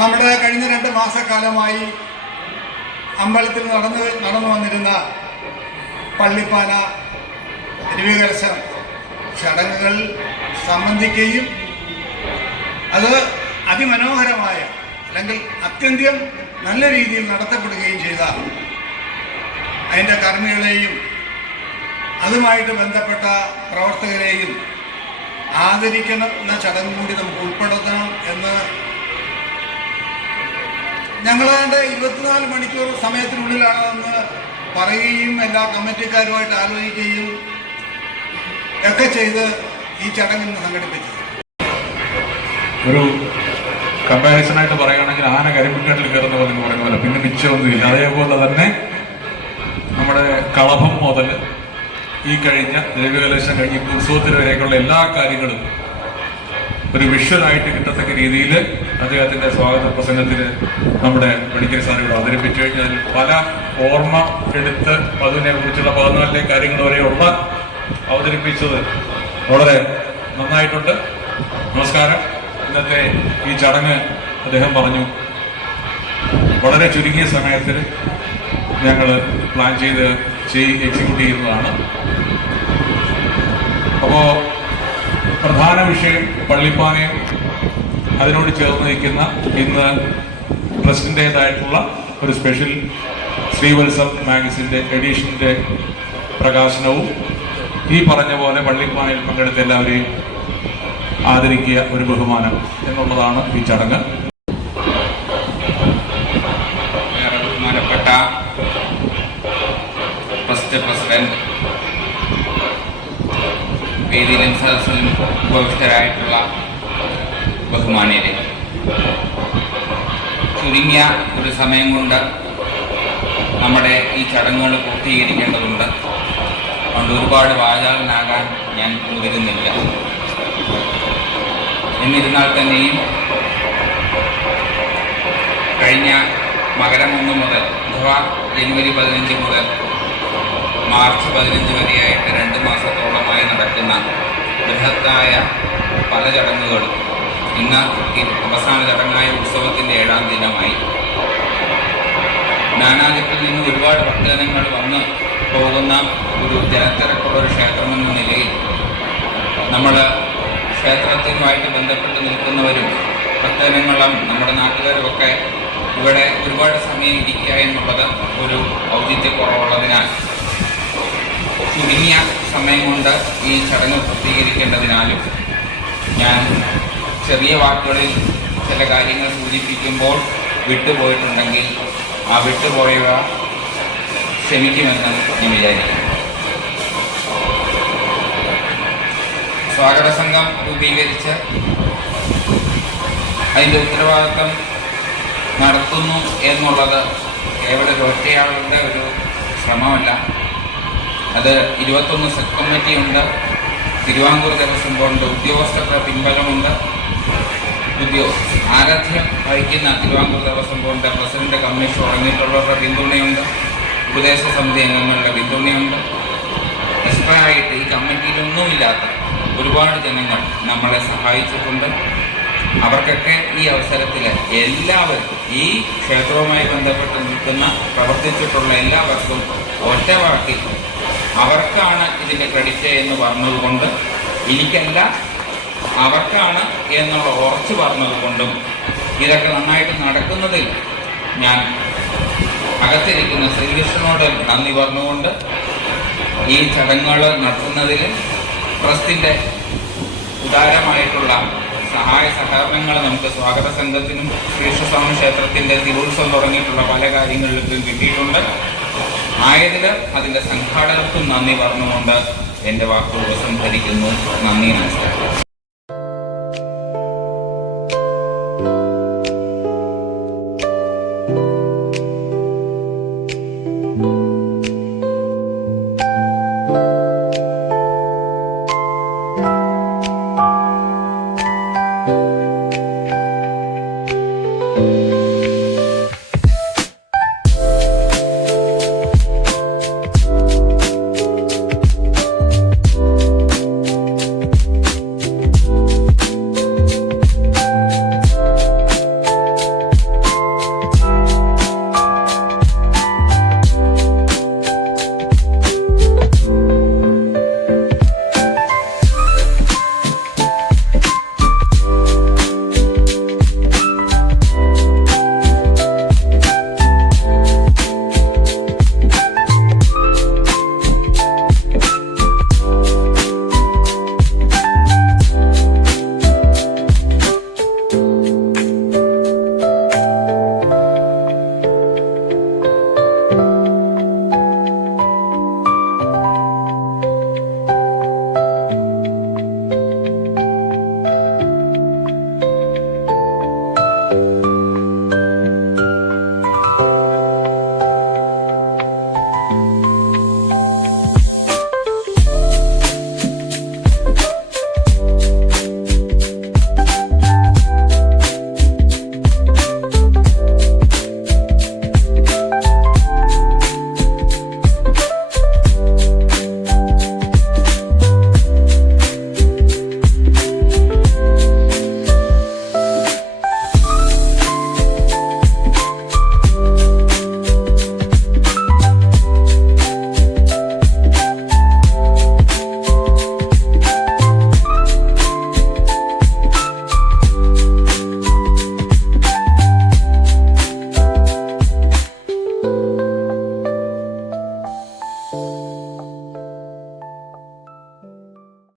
നമ്മുടെ കഴിഞ്ഞ 2 മാസക്കാലമായി അമ്പലത്തിൽ നടന്നു വന്നിരുന്ന പള്ളിപ്പാന രൂപീകരണ ചടങ്ങുകൾ സംബന്ധിക്കുകയും അത് അതിമനോഹരമായ അല്ലെങ്കിൽ അത്യന്തം നല്ല രീതിയിൽ നടത്തപ്പെടുകയും ചെയ്ത അതിൻ്റെ കർമ്മികളെയും അതുമായിട്ട് ബന്ധപ്പെട്ട പ്രവർത്തകരെയും ആദരിക്കുന്ന ചടങ്ങ് കൂടി നമുക്ക് ഉൾപ്പെടുത്തണം എന്ന് ഞങ്ങളാണ്ട് 24 മണിക്കൂർ സമയത്തിനുള്ളിലാണെന്ന് പറയുകയും എല്ലാ കമ്മിറ്റിക്കാരുമായിട്ട് ആലോചിക്കുകയും ഒക്കെ ചെയ്ത് ഈ ചടങ്ങിന് സംഘടിപ്പിച്ചത്. ഒരു കമ്പാരിസണായിട്ട് പറയുകയാണെങ്കിൽ ആന കരിമ്പുക്കാട്ടിൽ കയറുന്ന പോലെ എന്ന് പറയുന്ന പോലെ പിന്നെ മിച്ചമൊന്നുമില്ല. അതേപോലെ തന്നെ നമ്മുടെ കളഭം മുതൽ ഈ കഴിഞ്ഞ ദ്രവ്യകലശം കഴിഞ്ഞ് ഉത്സവത്തിന് വരെയൊക്കെയുള്ള എല്ലാ കാര്യങ്ങളും ഒരു വിഷ്വലായിട്ട് കിട്ടത്തക്ക രീതിയിൽ അദ്ദേഹത്തിന്റെ സ്വാഗത പ്രസംഗത്തിന് നമ്മുടെ പണിക്കർ സാർ ഇവിടെ അവതരിപ്പിച്ചു കഴിഞ്ഞാൽ പല ഓർമ്മ എടുത്ത് അതിനെ കുറിച്ചുള്ള 14 കാര്യങ്ങൾ വരെയുള്ള അവതരിപ്പിച്ചത് വളരെ നന്നായിട്ടുണ്ട്. നമസ്കാരം. ഇന്നത്തെ ഈ ചടങ്ങ് അദ്ദേഹം പറഞ്ഞു വളരെ ചുരുങ്ങിയ സമയത്തിൽ ഞങ്ങൾ പ്ലാൻ ചെയ്ത് എക്സിക്യൂട്ട് ചെയ്യുന്നതാണ്. അപ്പോൾ പ്രധാന വിഷയം പള്ളിപ്പാനയും അതിനോട് ചേർന്ന് നിൽക്കുന്ന ഇന്ന് പ്രസിഡന്റേതായിട്ടുള്ള ഒരു സ്പെഷ്യൽ ശ്രീവത്സം മാഗസിൻ്റെ എഡിഷൻ്റെ പ്രകാശനവും ഈ പറഞ്ഞ പോലെ പള്ളിപ്പാനയിൽ പങ്കെടുത്ത എല്ലാവരെയും ആദരിക്കുക, ഒരു ബഹുമാനം എന്നുള്ളതാണ് ഈ ചടങ്ങ്. ബഹുമാനപ്പെട്ട പ്രസിഡന്റ്, വേദിയിലും സദസ്സിലും ഉപവിഷ്ടരായിട്ടുള്ള ബഹുമാനിയരെ, ചുരുങ്ങിയ ഒരു സമയം കൊണ്ട് നമ്മുടെ ഈ ചടങ്ങുകൾ പൂർത്തീകരിക്കേണ്ടതുണ്ട്. അതുകൊണ്ട് ഒരുപാട് വാചാലനാകാൻ ഞാൻ മുതിരുന്നില്ല. എന്നിരുന്നാൽ തന്നെയും കഴിഞ്ഞ മകരം 1 മുതൽ അഥവാ ജനുവരി 15 മുതൽ മാർച്ച് 15 വരെയായിട്ട് 2 മാസത്തോളമായി നടക്കുന്ന ബൃഹത്തായ പല ചടങ്ങുകളും ഇന്ന് അവസാന ചടങ്ങായ ഉത്സവത്തിൻ്റെ 7ാം ദിനമായി. നാനാദിക്കിൽ നിന്ന് ഒരുപാട് ഭക്തജനങ്ങൾ വന്ന് പോകുന്ന ഒരു ജനത്തിരക്കുള്ള ഒരു ക്ഷേത്രമെന്ന നിലയിൽ നമ്മൾ ക്ഷേത്രത്തിനുമായിട്ട് ബന്ധപ്പെട്ട് നിൽക്കുന്നവരും ഭക്തജനങ്ങളും നമ്മുടെ നാട്ടുകാരുമൊക്കെ ഇവിടെ ഒരുപാട് സമയം ഇരിക്കുക എന്നുള്ളത് ഒരു ഔചിത്യക്കുറവുള്ളതിനാൽ ചുരുങ്ങിയ സമയം കൊണ്ട് ഈ ചടങ്ങ് പൂർത്തീകരിക്കേണ്ടതിനാലും ഞാൻ ചെറിയ വാക്കുകളിൽ ചില കാര്യങ്ങൾ സൂചിപ്പിക്കുമ്പോൾ വിട്ടുപോയിട്ടുണ്ടെങ്കിൽ ആ വിട്ടുപോയവ ക്ഷമിക്കുമെന്ന് ഞാൻ വിചാരിക്കുന്നു. സ്വാഗത സംഘം രൂപീകരിച്ച് അതിൻ്റെ ഉത്തരവാദിത്വം നടത്തുന്നു എന്നുള്ളത് കേവലം ഒറ്റയാളുടെ ഒരു ശ്രമമല്ല. അത് 21 സെറ്റ് കമ്മിറ്റിയുണ്ട്, തിരുവാങ്കൂർ ദേവസ്വം ബോർഡിൻ്റെ ഉദ്യോഗസ്ഥരുടെ പിൻബലമുണ്ട്, ആരാധ്യം വഹിക്കുന്ന തിരുവാങ്കൂർ ദേവസ്വം ബോർഡിൻ്റെ പ്രസിഡന്റ് കമ്മീഷൻ തുടങ്ങിയിട്ടുള്ളവരുടെ പിന്തുണയുണ്ട്, ഉപദേശ സമിതി അംഗങ്ങളുടെ പിന്തുണയുണ്ട്. എക്സ്ട്രായിട്ട് ഈ കമ്മിറ്റിയിലൊന്നുമില്ലാത്ത ഒരുപാട് ജനങ്ങൾ നമ്മളെ സഹായിച്ചിട്ടുണ്ട്. അവർക്കൊക്കെ ഈ അവസരത്തിൽ എല്ലാവർക്കും ഈ ക്ഷേത്രവുമായി ബന്ധപ്പെട്ട് നിൽക്കുന്ന പ്രവർത്തിച്ചിട്ടുള്ള എല്ലാവർക്കും ഒറ്റ വാക്കിൽ അവർക്കാണ് ഇതിൻ്റെ ക്രെഡിറ്റ് എന്ന് പറഞ്ഞതുകൊണ്ട്, എനിക്കല്ല അവർക്കാണ് എന്നുള്ള ഉറച്ചു പറഞ്ഞതുകൊണ്ടും ഇതൊക്കെ നന്നായിട്ട് നടക്കുന്നതിൽ ഞാൻ അകത്തിരിക്കുന്ന ശ്രീകൃഷ്ണനോട് നന്ദി പറഞ്ഞുകൊണ്ട് ഈ ചടങ്ങുകൾ നടത്തുന്നതിൽ ട്രസ്റ്റിൻ്റെ ഉദാരമായിട്ടുള്ള സഹായ സഹകരണങ്ങൾ നമുക്ക് സ്വാഗത സംഘത്തിനും ശ്രീകൃഷ്ണസ്വാമി ക്ഷേത്രത്തിൻ്റെ തിരുവുത്സവം തുടങ്ങിയിട്ടുള്ള പല കാര്യങ്ങളിലും കിട്ടിയിട്ടുണ്ട്. ആയതിൽ അതിൻ്റെ സംഘാടകർക്കും നന്ദി പറഞ്ഞുകൊണ്ട് എൻ്റെ വാക്കുകൾ ഉപസംഹരിക്കുന്നു. നന്ദി, നമസ്കാരം.